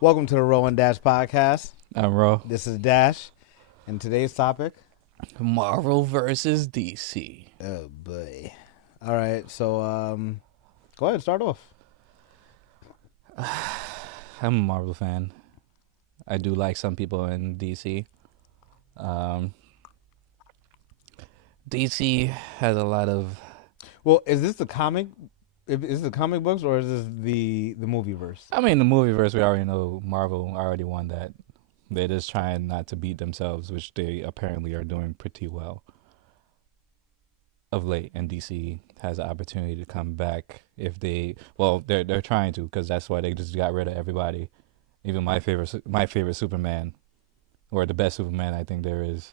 Welcome to the Ro&Dash podcast. I'm Ro. This is Dash, and today's topic, Marvel versus DC. oh boy. All right, so go ahead, start off. I'm a Marvel fan. I do like some people in DC. DC has a lot of. Well, is this the comic? Is this the comic books or is this the movie verse? I mean, the movie verse, we already know Marvel already won that. They're just trying not to beat themselves, which they apparently are doing pretty well of late. And DC has an opportunity to come back if they. Well, they're trying to, because that's why they just got rid of everybody. Even my favorite Superman, or the best Superman I think there is.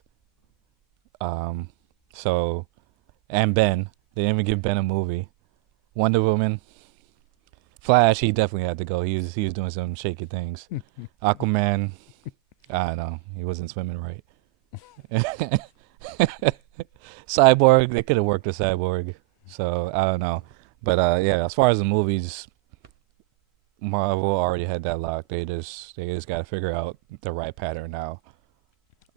So, and Ben, they didn't even give Ben a movie. Wonder Woman, Flash, he definitely had to go. He was doing some shaky things. Aquaman, I don't know, he wasn't swimming right. Cyborg, they could have worked a Cyborg. So I don't know, but yeah, as far as the movies, Marvel already had that lock. They just got to figure out the right pattern now.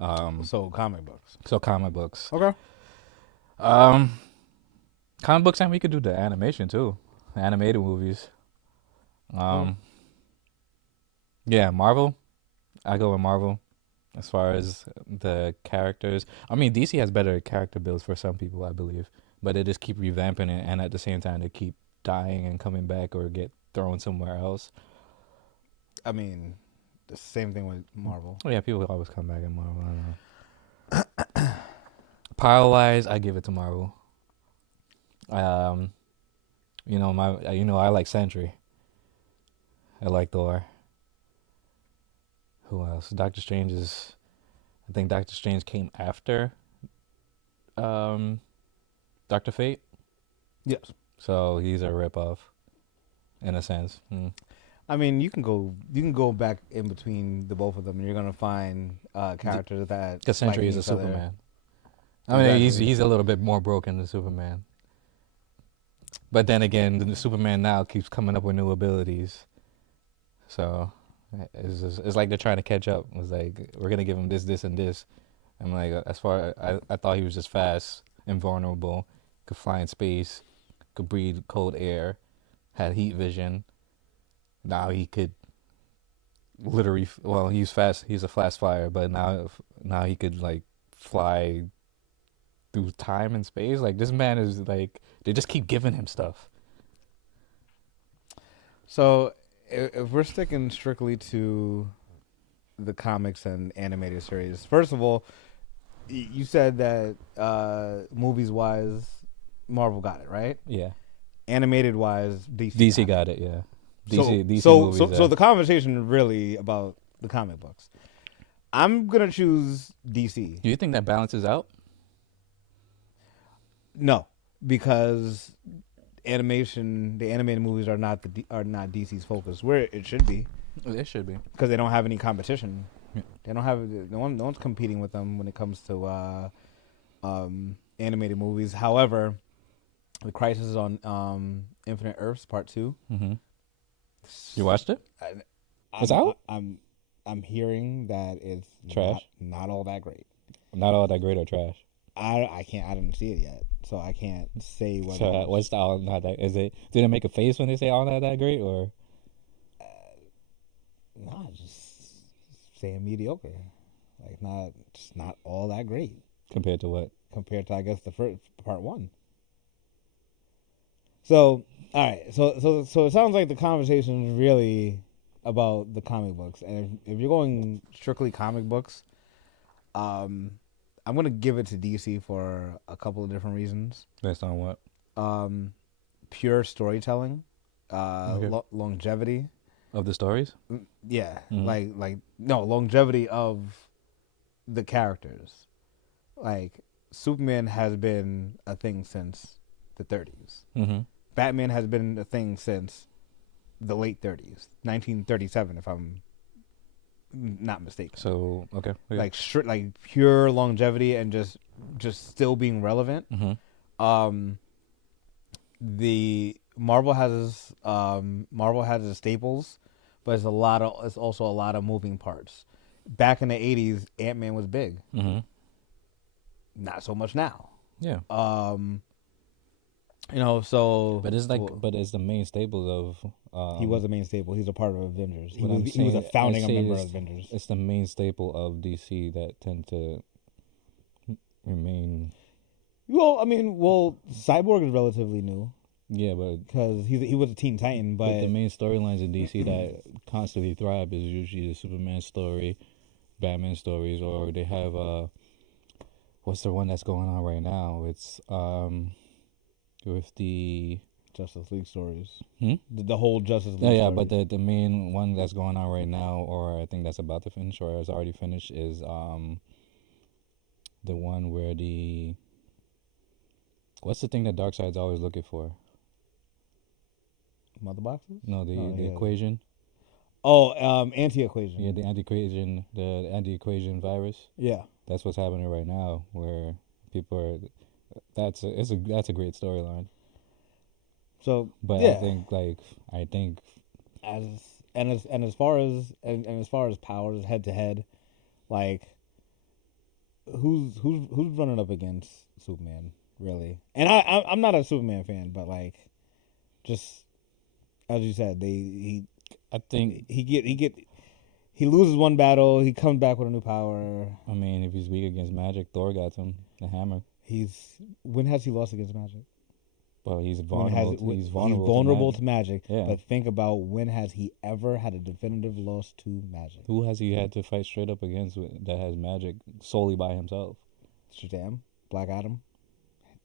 So comic books. Okay. Comic books, and we could do the animation too, animated movies. Yeah, Marvel. I go with Marvel as far as the characters. I mean, DC has better character builds for some people, I believe, but they just keep revamping it, and at the same time, they keep dying and coming back or get thrown somewhere else. I mean, the same thing with Marvel. Oh yeah, people always come back in Marvel. I don't know. Power wise, I give it to Marvel. I like Sentry. I like Thor. Who else? Doctor Strange is. I think Doctor Strange came after Doctor Fate. Yes. So he's a ripoff, in a sense. I mean, you can go back in between the both of them, and you're gonna find characters that. Because Sentry is a Superman. I mean, he's a little bit more broken than Superman. But then again, the Superman now keeps coming up with new abilities. So it's like they're trying to catch up. It's like, we're going to give him this, this, and this. I'm like, I thought he was just fast, invulnerable, could fly in space, could breathe cold air, had heat vision. Now he could literally, well, he's fast. He's a fast flyer, but now he could like fly through time and space. Like, this man is like, they just keep giving him stuff. So if we're sticking strictly to the comics and animated series, first of all, you said that movies wise, Marvel got it, right? Yeah. Animated wise, DC got it. Yeah. So the conversation is really about the comic books. I'm gonna choose DC. Do you think that balances out? No, because the animated movies are not DC's focus, where it should be. It should be, because they don't have any competition. Yeah. They don't have no one's competing with them when it comes to animated movies. However, the Crisis on Infinite Earths Part 2. Mm-hmm. You watched it? It's out? I'm hearing that it's trash. Not all that great. Not all that great or trash. I didn't see it yet, so I can't say what. So what's the all not that? Is it? Did it make a face when they say all not that great, or? No, just saying mediocre. Like, not all that great. Compared to what? Compared to, I guess, the first Part 1. So all right, so it sounds like the conversation is really about the comic books, and if you're going strictly comic books, I'm gonna give it to DC for a couple of different reasons. Based on what? Pure storytelling, Okay. longevity Of the stories? Yeah, Mhm. longevity of the characters. Like, Superman has been a thing since the 30s. Mm-hmm. Batman has been a thing since the late 30s, 1937, if I'm not mistaken. So okay, Like pure longevity and just still being relevant. Mm-hmm. the Marvel has its staples, but it's also a lot of moving parts. Back in the 80s, Ant-Man was big. Mm-hmm. Not so much now. Yeah. So But it's but it's the main staples of. He was the main staple. He's a part of Avengers. He was saying, a founding member of it's, Avengers. It's the main staple of DC that tend to remain. Well, Cyborg is relatively new. Yeah, but because he was a Teen Titan, but the main storylines in DC that constantly thrive is usually the Superman story, Batman stories, or they have what's the one that's going on right now? It's with the Justice League stories. The whole Justice League. Yeah, stories. but the main one that's going on right now, or I think that's about to finish, or has already finished, is the one where what's the thing that Darkseid's always looking for? Mother boxes? No, the equation. Oh, anti-equation. Yeah, the anti-equation virus. Yeah, that's what's happening right now, where people are. That's a great storyline. So, but yeah. I think as far as powers head to head, like who's running up against Superman really? And I'm not a Superman fan, but like just as you said, he loses one battle, he comes back with a new power. I mean, if he's weak against magic, Thor got him, the hammer. When has he lost against magic? Well, he's vulnerable. He's vulnerable to magic. Yeah. But think about, when has he ever had a definitive loss to magic? Who has he had to fight straight up against that has magic solely by himself? Shazam, Black Adam.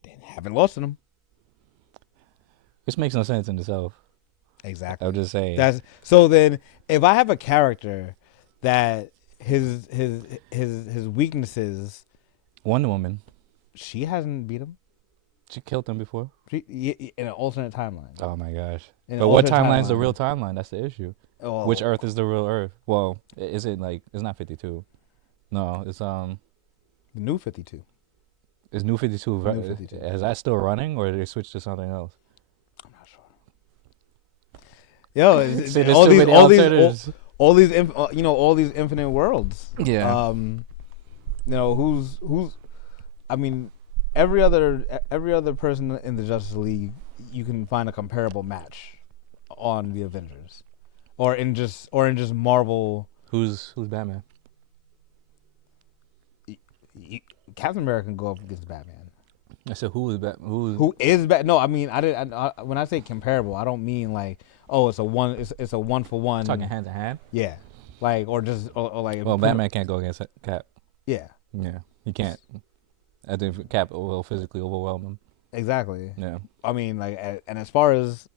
They haven't lost to him. This makes no sense in itself. Exactly. I'm just saying. So then, if I have a character that his weaknesses, Wonder Woman, she hasn't beat him. She killed him before. In an alternate timeline. Oh my gosh! But what timeline is the real timeline? That's the issue. Oh, which Earth is the real Earth? Well, is it it's not 52? No, it's the new 52. Is New 52? New 52. Is that still running, or did they switch to something else? I'm not sure. Yo, all these infinite worlds. Yeah. Who's? I mean, every other person in the Justice League, you can find a comparable match on the Avengers, or in just Marvel. Who's Batman? Captain America can go up against Batman. I said who is Batman? Who is Batman? No, I mean when I say comparable, I don't mean like, oh, it's a one for one. Talking hand to hand. Yeah, like or like. Well, Batman can't go against Cap. Yeah. Yeah, he can't. I think Cap will physically overwhelm him. Exactly. Yeah. I mean, like, and as far as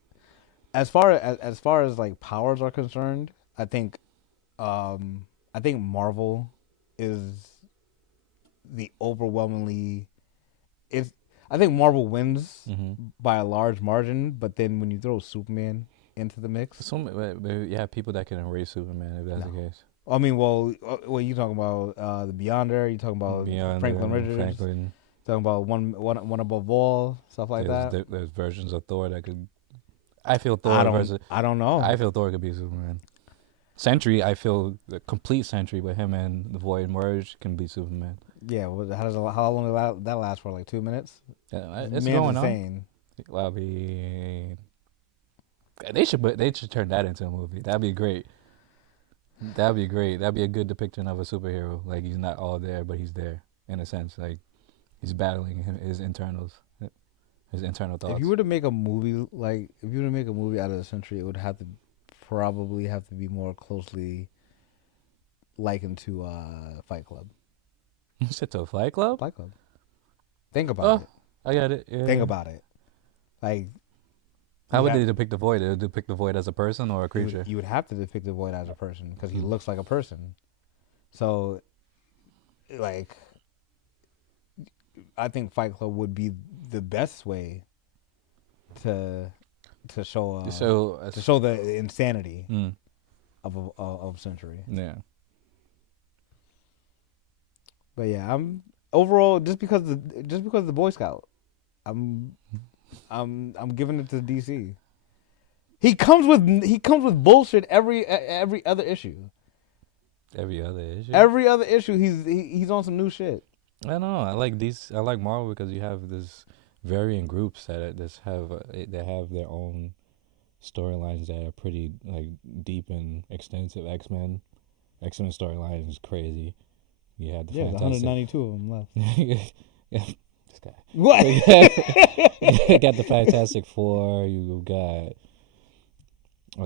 like powers are concerned, I think Marvel is the overwhelmingly. I think Marvel wins by a large margin, but then when you throw Superman into the mix, you have people that can erase Superman if that's the case. I mean, well, you talking about the Beyonder? You talking about Franklin Richards? Talking about one above all, stuff like that. There's versions of Thor that could. I feel Thor. I don't know. I feel Thor could be Superman. Sentry, I feel the complete Sentry with him and the Void merge can be Superman. Yeah, how long did that last for? Like 2 minutes? Yeah, it's going insane. On. They should turn that into a movie. That'd be great. That'd be great. That'd be a good depiction of a superhero. Like, he's not all there, but he's there in a sense. Like, he's battling his internal thoughts. If you were to make a movie out of the Sentry, it would probably have to be more closely likened to Fight Club. You said to a Fight Club? Fight Club. Think about it. I got it. Yeah. Think about it. Like, how would they depict the Void? They would depict the Void as a person or a creature? You would have to depict the Void as a person because he looks like a person. So, like, I think Fight Club would be the best way to show the insanity of Century. Yeah. But yeah, I'm overall just because the Boy Scout, I'm I'm giving it to DC. He comes with bullshit every other issue. Every other issue. Every other issue, he's on some new shit. I don't know. I like these. I like Marvel because you have this varying groups that have their own storylines that are pretty like deep and extensive. X-Men storyline is crazy. You had the There's Fantastic. 192 of them left. Yeah, this guy. What? You got the Fantastic Four. You got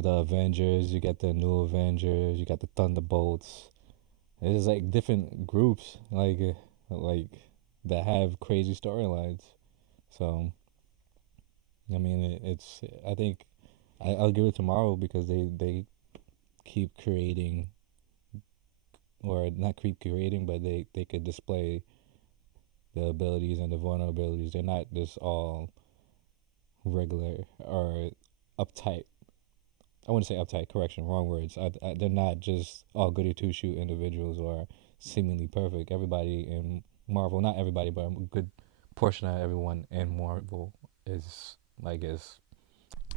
the Avengers. You got the New Avengers. You got the Thunderbolts. It's like different groups like that have crazy storylines. So, I mean, I think I'll give it to Marvel because they keep creating, or not keep creating, but they could display the abilities and the vulnerabilities. They're not just all regular or uptight. I wouldn't say uptight, correction, wrong words. They're not just all goody two-shoe individuals or seemingly perfect. Everybody in Marvel, not everybody, but a good portion of everyone in Marvel is like is.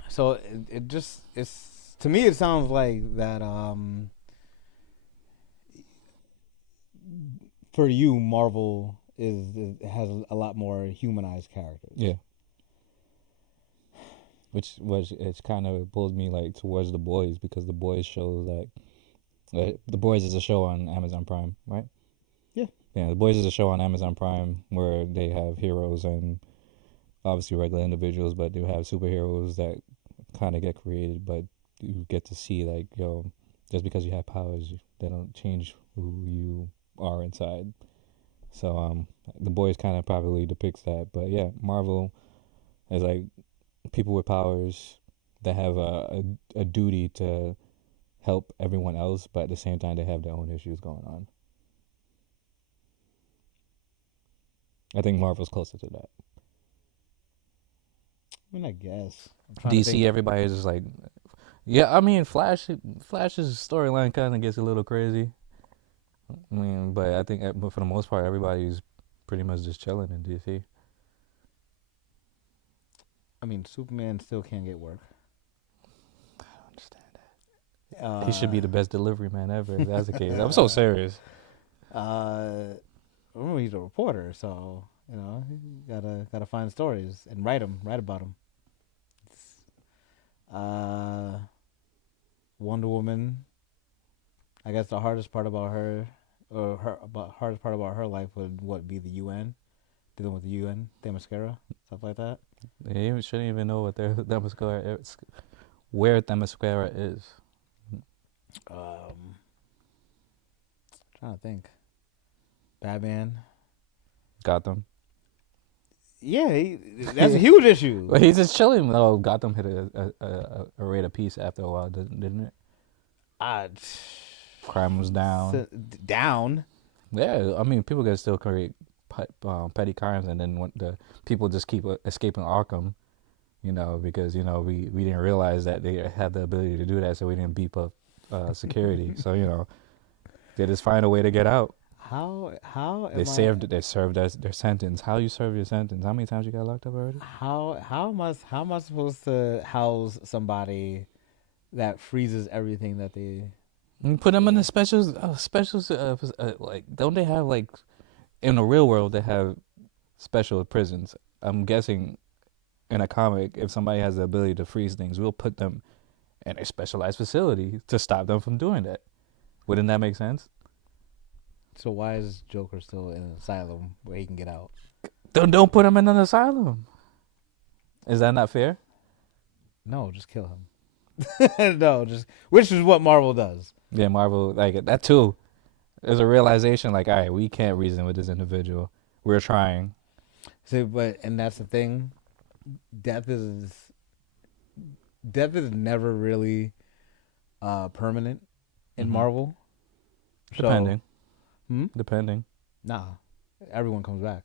So it's to me it sounds like that for you Marvel has a lot more humanized characters. Yeah. Which it's kind of pulls me like towards The Boys because The Boys shows like The Boys is a show on Amazon Prime, right? Yeah. Yeah, The Boys is a show on Amazon Prime where they have heroes and obviously regular individuals, but they have superheroes that kind of get created, but you get to see like, yo, just because you have powers, they don't change who you are inside. So The Boys kind of probably depicts that, but yeah, Marvel is like people with powers that have a duty to help everyone else, but at the same time they have their own issues going on. I think Marvel's closer to that. I mean, I guess DC, everybody's just like, yeah. I mean, Flash's storyline kind of gets a little crazy. I mean, but I think for the most part, everybody's pretty much just chilling in DC. I mean, Superman still can't get work. I don't understand that. He should be the best delivery man ever if that's the case. I'm so Uh, serious. Remember he's a reporter, so you know you gotta find stories and write about them. Wonder Woman. I guess the hardest part about hardest part about her life would be the UN, dealing with the UN, Themyscira, stuff like that. They shouldn't even know what their Themyscira is, where Themyscira is. Trying to think. Batman. Gotham. Yeah, that's a huge issue. Well, he's just chilling. Oh, Gotham hit a rate of peace after a while, didn't it? Crime was down. Down. Yeah, I mean, people can still create petty crimes, and then when the people just keep escaping Arkham, you know, because you know we didn't realize that they had the ability to do that, so we didn't beef up security. So you know, they just find a way to get out. How They served their sentence. How you serve your sentence? How many times you got locked up already? how am I supposed to house somebody that freezes everything that they? You put them in a special like don't they have like in the real world they have special prisons? I'm guessing in a comic if somebody has the ability to freeze things, we'll put them in a specialized facility to stop them from doing that. Wouldn't that make sense? So why is Joker still in an asylum where he can get out? Don't put him in an asylum. Is that not fair? No, just kill him. No, just which is what Marvel does. Yeah, Marvel like that too. There's a realization like, all right, we can't reason with this individual. We're trying. See, and that's the thing. Death is never really permanent in Marvel. Depending. So, Depending. Nah, everyone comes back.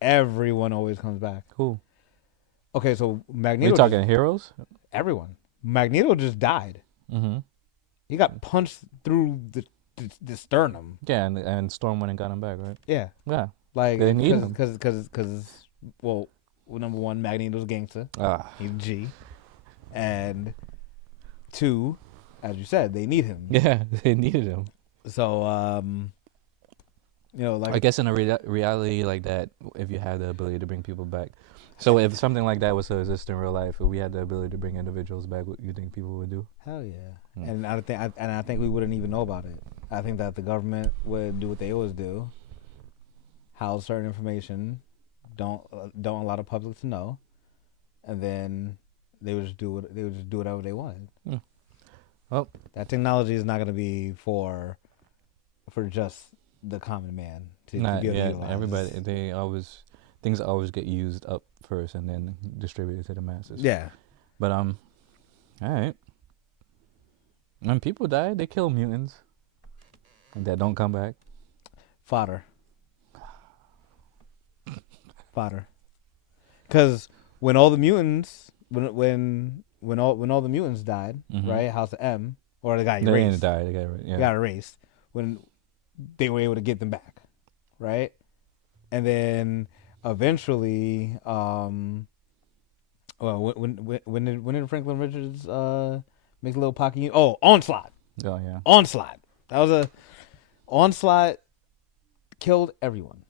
Everyone always comes back. Cool. Okay, so Magneto. We talking heroes? Everyone. Magneto just died. Mm-hmm. He got punched through the sternum. Yeah, and Storm went and got him back, right? Yeah. Yeah. Like They need him. because well, number one, Magneto's a gangster. Ah, He's a G. And 2, as you said, they need him. yeah, they needed him. So, like I guess in a reality like that, if you had the ability to bring people back, so if something like that was to exist in real life, if we had the ability to bring individuals back, what you think people would do? hell yeah. Mm. And I think we wouldn't even know about it. I think that the government would do what they always do: house certain information, don't allow the public to know, and then they would just do whatever they wanted. Yeah. Well, that technology is not going to be for just the common man to be able to utilize. everybody. Things always get used up first and then distributed to the masses. Yeah, but all right. When people die, they kill mutants that don't come back. fodder. Because when all the mutants, when all the mutants died, Mhm. right? House of M, or they got They erased. didn't die. They Got erased when they were able to get them back, right? And then eventually, when did Franklin Richards make a little pocket? Oh, Onslaught. Oh yeah. Onslaught. That was Onslaught killed everyone,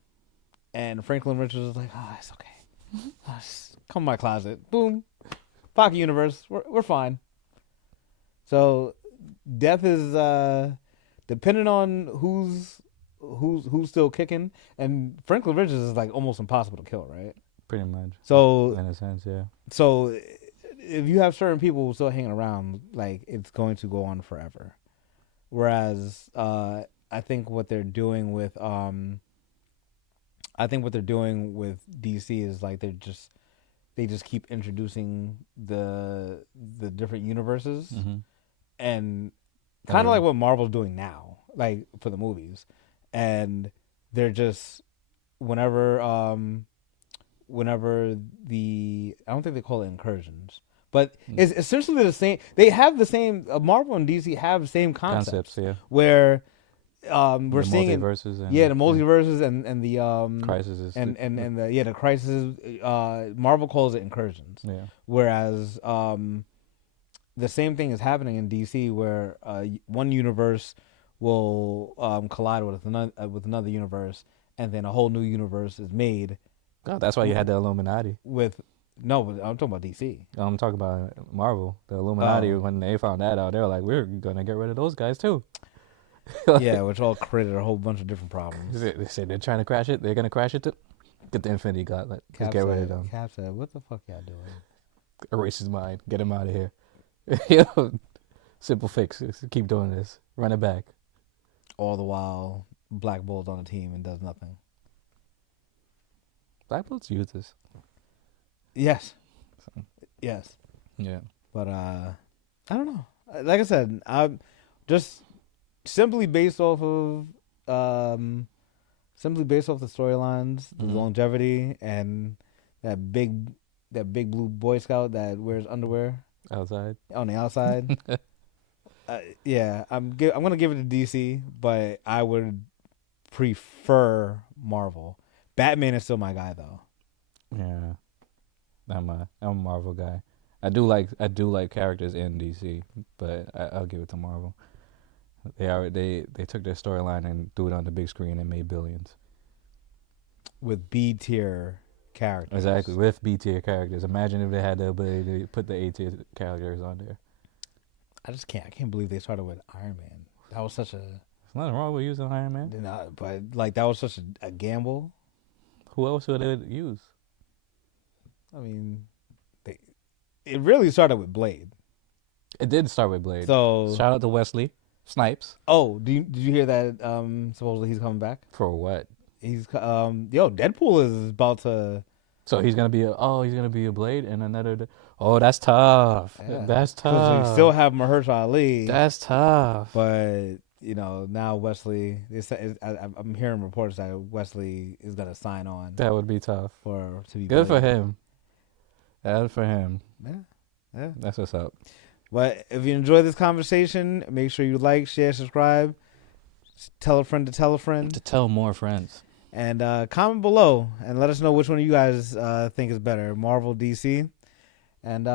and Franklin Richards was like, "Oh, it's okay. Just come in my closet." Boom. Pocket universe. We're fine. So, death is depending on who's still kicking, and Franklin Richards is like almost impossible to kill, right? Pretty much. So, In a sense, yeah. so if you have certain people still hanging around, like it's going to go on forever. Whereas I think what they're doing with DC is like they just keep introducing the different universes, Mm-hmm. and kind of like what Marvel's doing now, like for the movies, and they're just whenever the I don't think they call it incursions, but it's essentially the same. They have the same. Marvel and DC have the same concepts, yeah. where we're The seeing multiverses and the multiverses and the crises and the crisis. Marvel calls it incursions, yeah. whereas the same thing is happening in DC, where one universe will collide with another universe, and then a whole new universe is made. Oh, that's why you had the Illuminati. But I'm talking about DC. I'm talking about Marvel. The Illuminati, when they found that out, they were like, we're going to get rid of those guys too. Yeah, which all created a whole bunch of different problems. They said they're trying to crash it. They're going to crash it too. Get the Infinity Gauntlet. Just get rid of them. Cap said, "What the fuck y'all doing?" Erase his mind. Get him out of here. Yo, simple fix. Just keep doing this. Run it back. All the while, Black Bolt's on the team and does nothing. Black Bolt's useless. Yes. Yes. Yeah. But I don't know. Like I said, I'm just simply based off of the storylines, the longevity, and that big blue Boy Scout that wears underwear Outside. on the outside. Yeah, I'm gonna give it to DC, but I would prefer Marvel. Batman is still my guy though. Yeah. I'm a Marvel guy. I do like characters in DC, but I'll give it to Marvel. They took their storyline and threw it on the big screen and made billions. With B tier characters. Exactly, with B tier characters. Imagine if they had the ability to put the A tier characters on there. I can't believe they started with Iron Man. That was such a There's nothing wrong with using Iron Man. but like that was such a gamble. Who else would they use? I mean, it really started with Blade. It did start with Blade. So shout out to Wesley Snipes. Oh, did you hear that? Supposedly he's coming back. For what? He's Deadpool is about to. So he's gonna be a Blade and another. Oh, that's tough. Yeah. That's tough. We still have Mahershala Ali. That's tough. But now Wesley. I'm hearing reports that Wesley is gonna sign on. That would be tough. To be good Blade. for him. Good for him. Yeah. That's what's up. But if you enjoy this conversation, make sure you like, share, subscribe, tell a friend to tell a friend. To tell more friends. And comment below and let us know which one of you guys think is better, Marvel, DC. And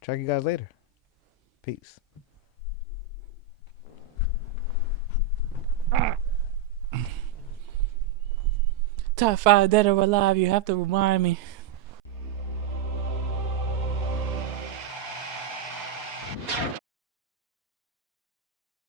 check you guys later. Peace. Top 5 dead or alive. You have to remind me.